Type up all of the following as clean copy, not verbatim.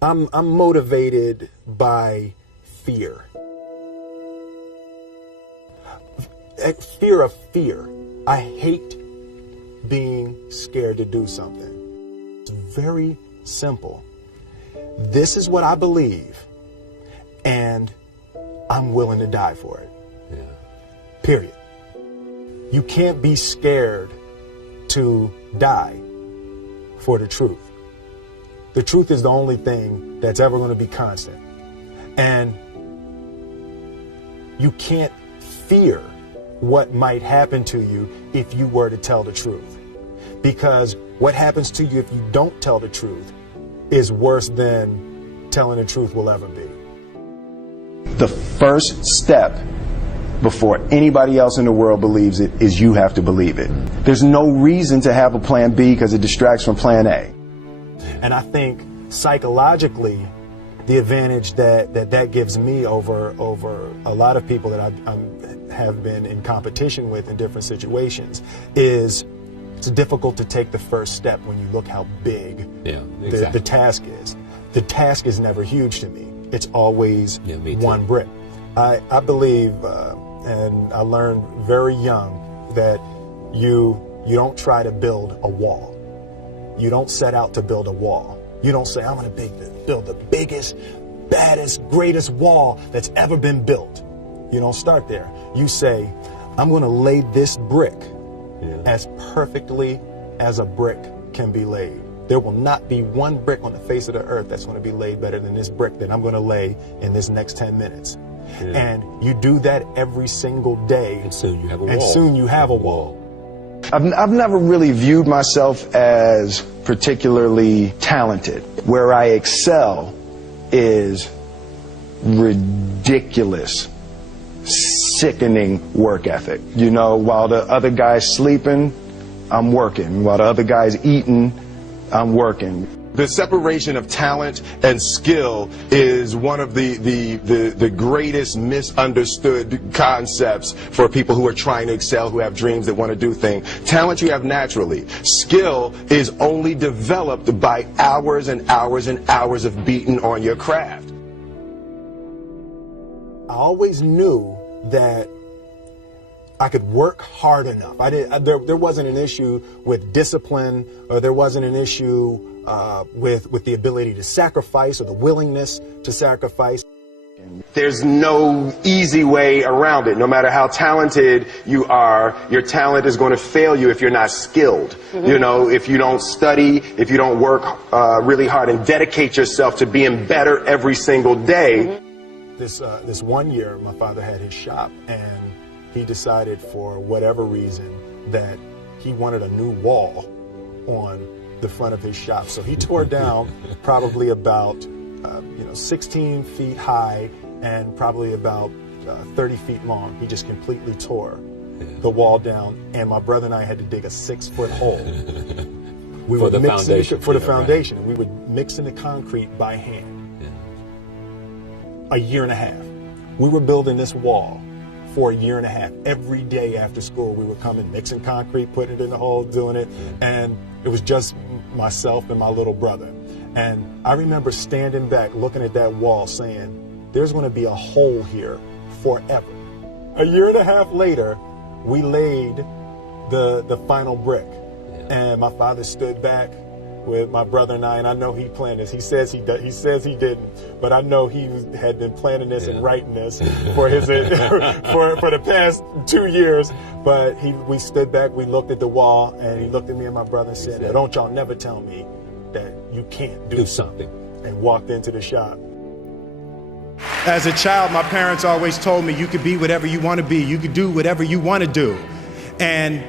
I'm motivated by fear. Fear of fear. I hate being scared to do something. It's very simple. This is what I believe, and I'm willing to die for it. Yeah. Period. You can't be scared to die for the truth. The truth is the only thing that's ever going to be constant. And you can't fear what might happen to you if you were to tell the truth. Because what happens to you if you don't tell the truth is worse than telling the truth will ever be. The first step before anybody else in the world believes it is you have to believe it. There's no reason to have a plan B because it distracts from plan A. And I think psychologically, the advantage that gives me over a lot of people that I have been in competition with in different situations is it's difficult to take the first step when you look how big the task is. The task is never huge to me. It's always one brick. I believe, and I learned very young, that you don't try to build a wall. You don't set out to build a wall. You don't say, I'm going to build the biggest, baddest, greatest wall that's ever been built. You don't start there. You say, I'm going to lay this brick as perfectly as a brick can be laid. There will not be one brick on the face of the earth that's going to be laid better than this brick that I'm going to lay in this next 10 minutes. And you do that every single day. And soon you have a wall. And soon you have a wall. I've never really viewed myself as particularly talented. Where I excel is ridiculous, sickening work ethic. You know, while the other guy's sleeping, I'm working. While the other guy's eating, I'm working. The separation of talent and skill is one of the greatest misunderstood concepts for people who are trying to excel, who have dreams, that want to do things. Talent you have naturally. Skill is only developed by hours and hours and hours of beating on your craft. I always knew that I could work hard enough. There wasn't an issue with discipline, or there wasn't an issue with the ability to sacrifice or the willingness to sacrifice. There's no easy way around it. No matter how talented you are, your talent is going to fail you if you're not skilled. You know, if you don't study, if you don't work really hard and dedicate yourself to being better every single day. This one year, my father had his shop, and he decided for whatever reason that he wanted a new wall on the front of his shop. So he tore down probably about 16 feet high and probably about 30 feet long. He just completely tore the wall down, and my brother and I had to dig a 6-foot hole. For the foundation. For the foundation. We would mix in the concrete by hand. A year and a half. We were building this wall for a year and a half. Every day after school, we would come and mixing concrete, putting it in the hole, doing it. And it was just myself and my little brother. And I remember standing back, looking at that wall, saying, there's going to be a hole here forever. A year and a half later, we laid the final brick. And my father stood back with my brother and I know he planned this. He says he didn't, but I know he had been planning this and writing this for his for the past 2 years. But we stood back, we looked at the wall, and he looked at me and my brother and said, "Don't y'all never tell me that you can't do something," and walked into the shop. As a child, my parents always told me, you could be whatever you want to be, you could do whatever you want to do. And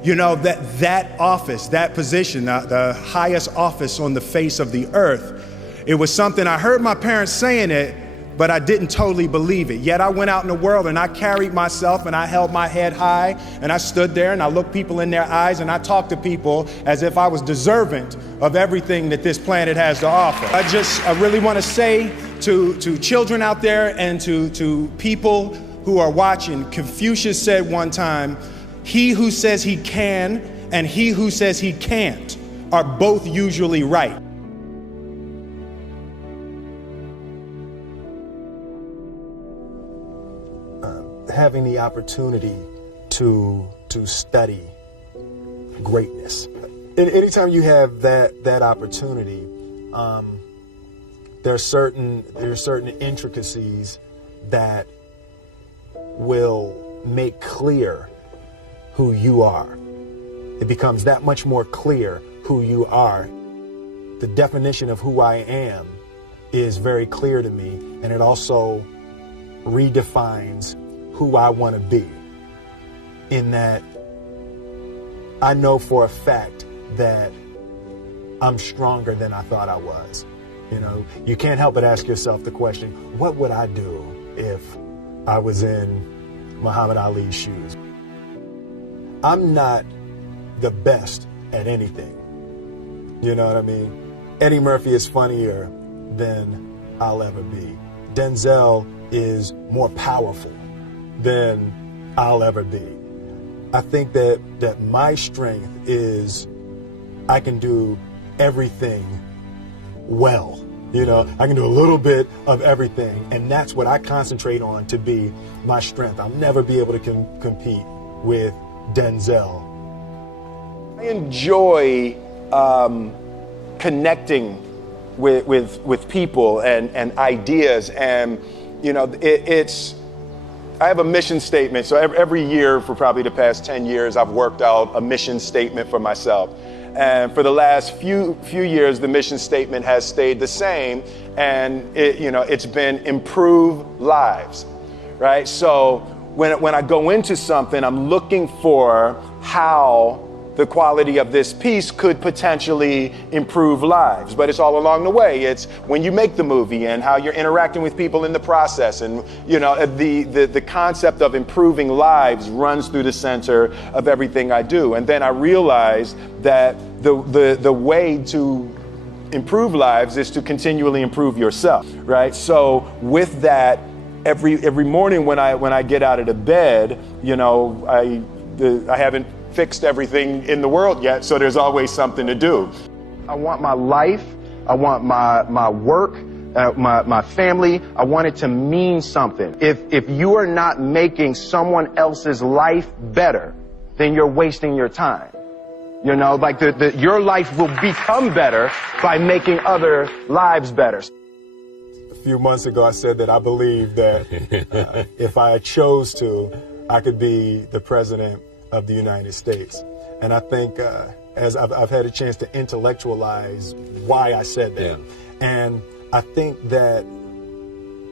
you know, that office, that position, the highest office on the face of the earth, it was something I heard my parents saying it, but I didn't totally believe it. Yet I went out in the world and I carried myself and I held my head high and I stood there and I looked people in their eyes and I talked to people as if I was deserving of everything that this planet has to offer. I really want to say to children out there and to people who are watching, Confucius said one time, he who says he can and he who says he can't are both usually right. having the opportunity to study greatness. And anytime you have that opportunity, there are certain intricacies that will make clear who you are. It becomes that much more clear who you are. The definition of who I am is very clear to me, and it also redefines who I want to be, in that I know for a fact that I'm stronger than I thought I was. You know, you can't help but ask yourself the question, what would I do if I was in Muhammad Ali's shoes? I'm not the best at anything. You know what I mean? Eddie Murphy is funnier than I'll ever be. Denzel is more powerful than I'll ever be. I think that my strength is I can do everything well. You know, I can do a little bit of everything, and that's what I concentrate on to be my strength. I'll never be able to compete with Denzel. I enjoy connecting with people and ideas, and you know, I have a mission statement. So every year for probably the past 10 years, I've worked out a mission statement for myself. And for the last few years, the mission statement has stayed the same, and it's been improve lives, right? So when I go into something, I'm looking for how the quality of this piece could potentially improve lives. But it's all along the way. It's when you make the movie and how you're interacting with people in the process. And the concept of improving lives runs through the center of everything I do. And then I realized that the way to improve lives is to continually improve yourself, right? So with that, every morning when I get out of the bed, I haven't fixed everything in the world yet, so there's always something to do. I want my life, I want my work, my family, I want it to mean something. If you are not making someone else's life better, then you're wasting your time. Your life will become better by making other lives better. A few months ago, I said that I believe that if I chose to, I could be the president of the United States. And I think as I've had a chance to intellectualize why I said that. Yeah. And I think that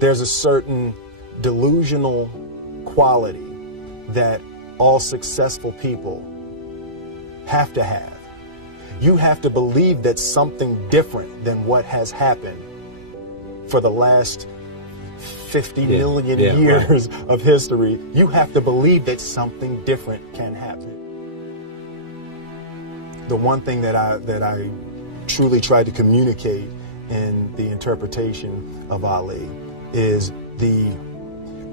there's a certain delusional quality that all successful people have to have. You have to believe that something different than what has happened for the last 50 million years of history. You have to believe that something different can happen. The one thing that I truly tried to communicate in the interpretation of Ali is the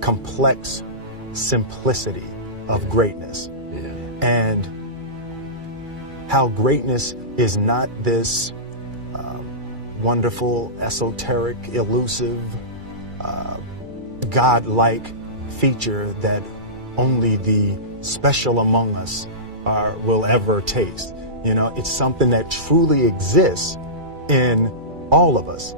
complex simplicity of greatness. Yeah. And how greatness is not this wonderful, esoteric, elusive, God-like feature that only the special among us will ever taste. It's something that truly exists in all of us.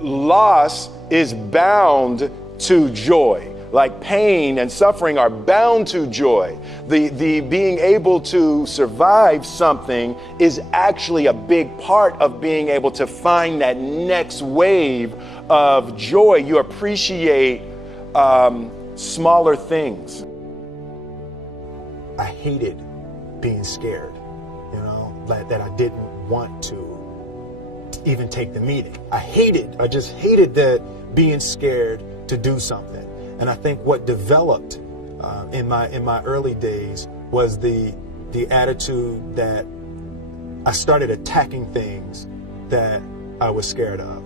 Loss is bound to joy. Like pain and suffering are bound to joy. The being able to survive something is actually a big part of being able to find that next wave of joy. You appreciate smaller things. I hated being scared, that I didn't want to even take the meeting. I just hated that being scared to do something. And I think what developed in my early days was the attitude that I started attacking things that I was scared of.